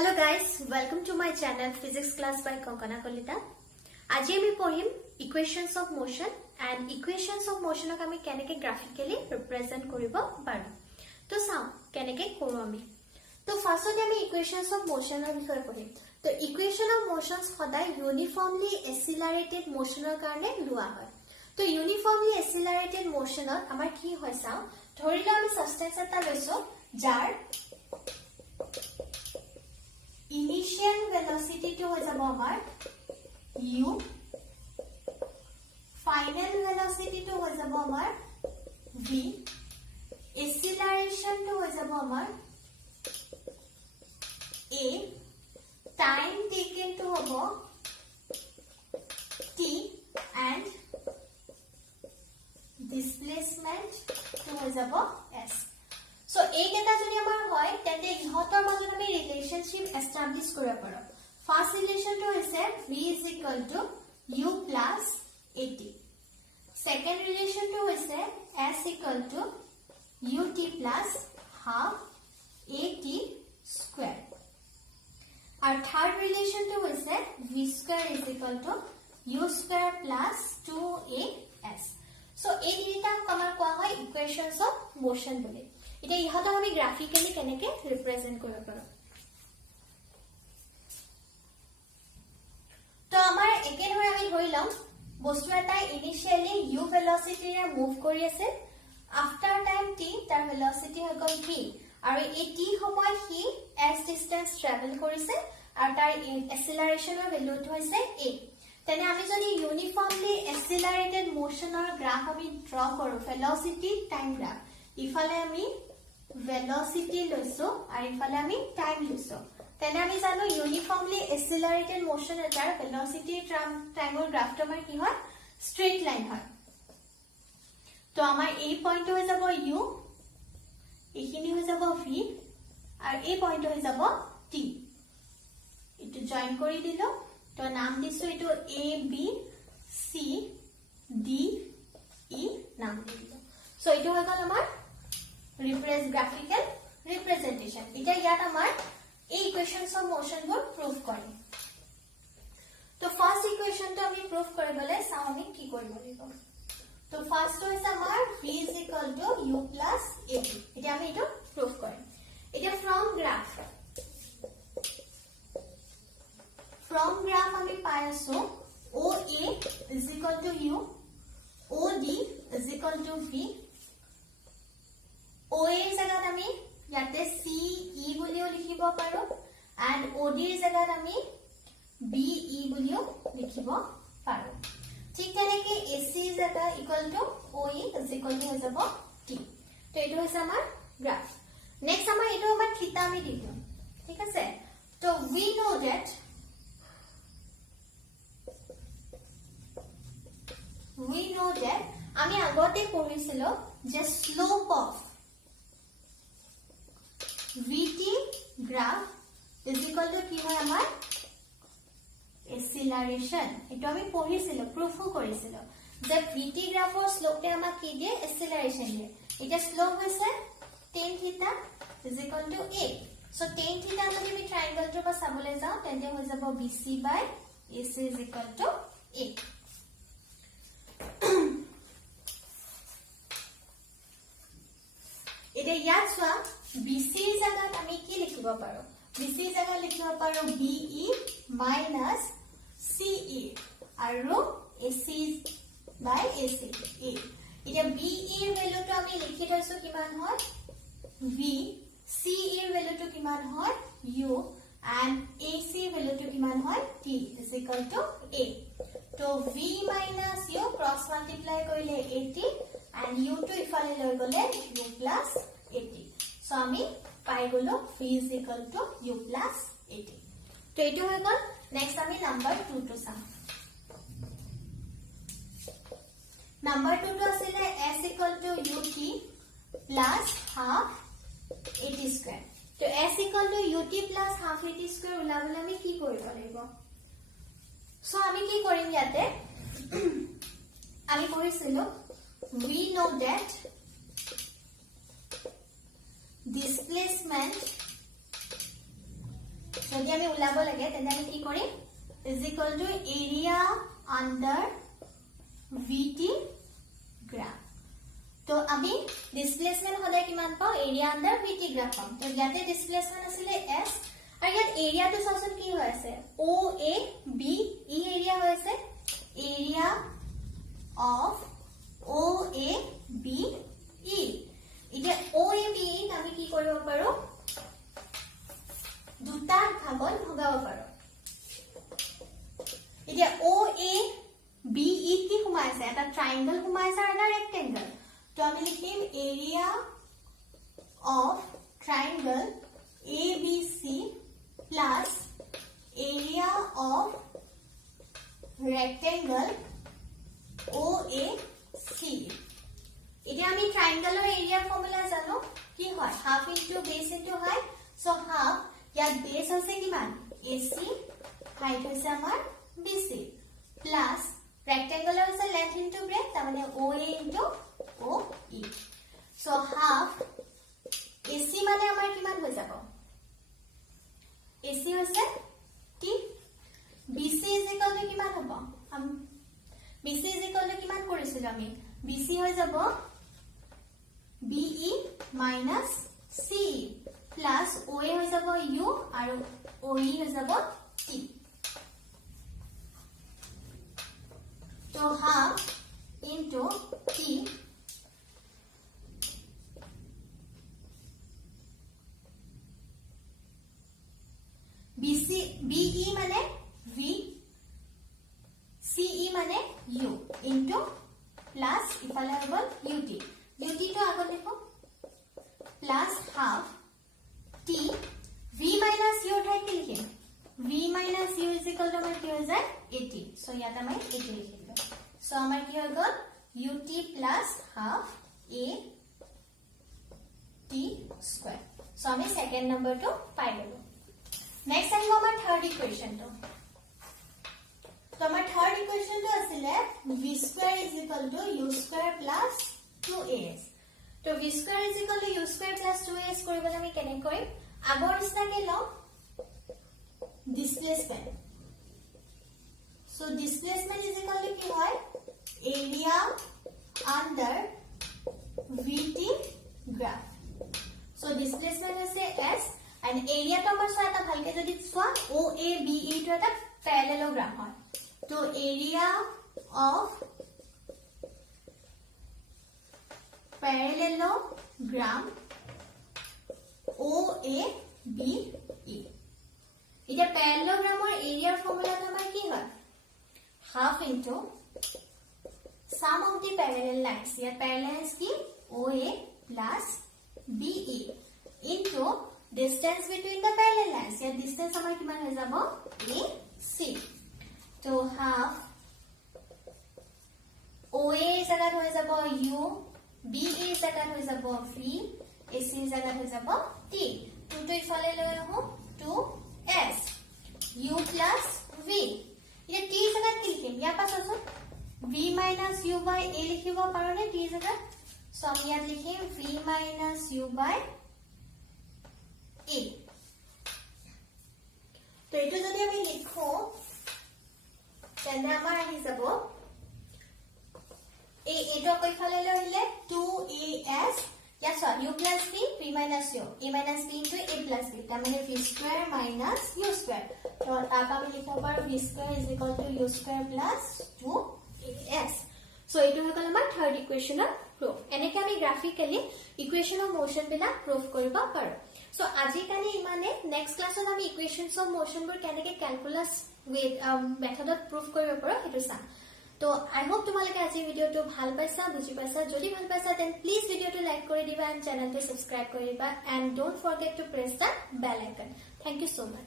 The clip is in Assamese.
Hello guys, welcome to my channel Physics Class by Konkana Kolita. Aji ami pohim equations of motion and equations of motion ok ami keneke graphically represent koribo paru. To sao keneke koru ami. To first ami equations of motion or bishoye pohim. To equation of motions khoday uniformly accelerated motion or karone lua hoy. To uniformly accelerated motion or amar ki hoy sao dhorila ami substance eta loiso jar initial velocity to होय जाबो आमार u final velocity to होय जाबो आमार v acceleration to होय जाबो आमार a time taken to होबो t and displacement to होय जाबो s. So एक eta jodi amar hoy tente ihotor majot ami relationship establish koribo paro. First relation to hoise v is equal to u plus at. Second relation to hoise s equal to ut plus half at square. Our third relation to hoise v square is equal to u square plus 2as. So ei dinita amar koa hoy equations of motion bole. Ita ihota ami graphically keneke represent koribo paro. To amar eke dhore ami dhorilam bostu eta initially u velocity re move kori ase, after time t tar velocity hoy gol v aru ei t homoy hi s distance travel korise aru tar acceleration or value hoise a. Tene ami jodi uniformly accelerated motion or graph ami draw koru velocity time graph ifale ami velocity loiso aru ifale ami time loiso. Tene ami jano uniformly accelerated motion etar velocity time or graph to amar ki hoy straight line hoy. To amar ei point hoy jabo u ekhini hoy jabo v aru ei point hoy jabo t. Itu join kori dilo to naam disu itu a b c d e naam dilo. So itu hoy gol amar graphical representation. Ita yat amar ei equations of motion bor prove kore. To first equation to ami prove koribole sao ami ki koribo লাগিব. To first hoise amar v is equal to u plus at. Ita ami etu prove korim. Ita from graph ami pai aso oa is equal to u, od is equal to v, OA er jagat ami yate CE bolio likhibo paro and OD er jagat ami BE bolio likhibo paro. Thik teneke AC jaga equal to OE is equal to hoy jabo T. To etu hoise amar graph. Next amar etu amar theta ami dikhom. Thik ase? To we know that ami agote porisilo je slope of VT graph is equal to ki hoy amar acceleration. Eto ami porisilo proof korisilo je VT graph or slope te amak ki die acceleration die. Eta slope hoise tan theta is equal to a. So tan theta jodi mi triangle to pa sabole jao tente hoy jabo BC by AC is equal to a. Ite yat soa BC jagat ami ki likhibo paro. BC jagat likhibo paro BE minus CE aru AC by AC A. Ite BE er value to ami likhi thoisu kiman hoy V, CE er value to kiman hoy U and AC value to kiman hoy T is equal to A. To V minus U cross multiply korile 80 and U to ifale loi gole U plus 80. So ami pai golo V is equal to U plus 80. To etu hoy gol. Next ami number 2 to sam. Number 2 to asile S equal to UT plus half AT square. To S equal to UT plus half AT square ulabole ami ki koribo lagibo. So ami ki korim yate ami korisilo we know that displacement যদি আমি উলাব লাগে তেন্তে আমি কি কৰিম is equal to area under VT graph. তো আমি ডিসপ্লেসমেন্ট হলে কিমান পাও এরিয়া আন্ডার VT গ্রাফ পাম তো ইয়াতে ডিসপ্লেসমেন্ট আছিলে S আৰু ইয়াত এৰিয়াটো চাওচোন কি হৈ আছে OA B ই এৰিয়া হৈ আছে area of OA B E ইতে OA B আমি কি কৰিব পাৰো দুটা ভাগত ভগাব পাৰো ইতে OA B E কি সোমাই আছে এটা ট্ৰায়াঙ্গল সোমাই আছে আৰু এটা ৰেক্টেঙ্গল তো আমি লিখিম area of ট্ৰায়াঙ্গল ABC plus area of rectangle OAC. এতিয়া আমি triangle area formula জানো কি হয় half into base into height so half ইয়াত base হৈছে কিমান AC height হৈছে আমাৰ BC plus rectangle হৈছে length into breadth তাৰ মানে OA into OE so half AC মানে আমাৰ কিমান হৈ যাব AC হৈছে T BC is equal to কিমান হ'ব BC is equal to কিমান কৰিছিল আমি BC হৈ যাব BE minus CE plus OA হৈ যাব U আৰু OE হৈ যাব T so half into T BC BE মানে V CE মানে U into plus ইফালে হ'ব UT UT তো আগত দেখো plus half T V minus U ঠাইত কি লিখিম V minus U is equal to আমাৰ কি হৈ যায় 80 so ইয়াত আমি 80 লিখিলো so আমাৰ কি হৈ গ'ল UT plus half A T square so আমি সেকেন্ড নম্বৰটো পাই গলো Next আহিব আমাৰ third equation to. So আমাৰ third equation to asile v square is equal to u square plus 2as. So v square is equal to u square plus 2as কৰিবলে আমি কেনে কৰিম আগৰ নিচিনাকে লম displacement. So displacement is equal to কি হয় area under VT graph. So displacement হৈছে S and area to amar sa eta bhalke jodi swa OABE to eta parallelogram hoy to area of parallelogram OABE ita parallelogram or area formula to amar ki hoy half into sum of the parallel lines here parallel lines ki OA plus BE into distance between the parallel lines here distance amar kiman hoy jabo AC to half OA jagat hoy jabo U BE jagat hoy jabo V AC jagat hoy jabo T 2 to ifale loi aho 2S U plus V ye T jagat ki likhim ya pas aso V minus U by A likhibo parone T jagat so ami yat likhim V minus U by A तो एटो जदि आमी लिखो तेन्ना आमार आहि जाबो ए एटो कइफाले लइले 2as या sorry u plus v v minus u a minus b into a plus b ता माने v square minus u square तो ताका आमी लिखो पार v square is equal to u square plus 2as so एटो हकल आमार थर्ड इक्वेशन प्रूफ एनेके आमी ग्राफिकली इक्वेशन ऑफ मोशन बिना प्रूफ करिबा पारो So আজি কানে ইমানে next class on আমি equations of motion বোৰ কেনেকে calculus with method of proof কৰিব পাৰো হেতু চাম তো I hope তোমালোকে আজি ভিডিওটো ভাল পাইছা বুজি পাইছা যদি ভাল পাইছা then please ভিডিওটো লাইক কৰি দিবা and channel to subscribe কৰি দিবা and don't forget to press the bell icon thank you so much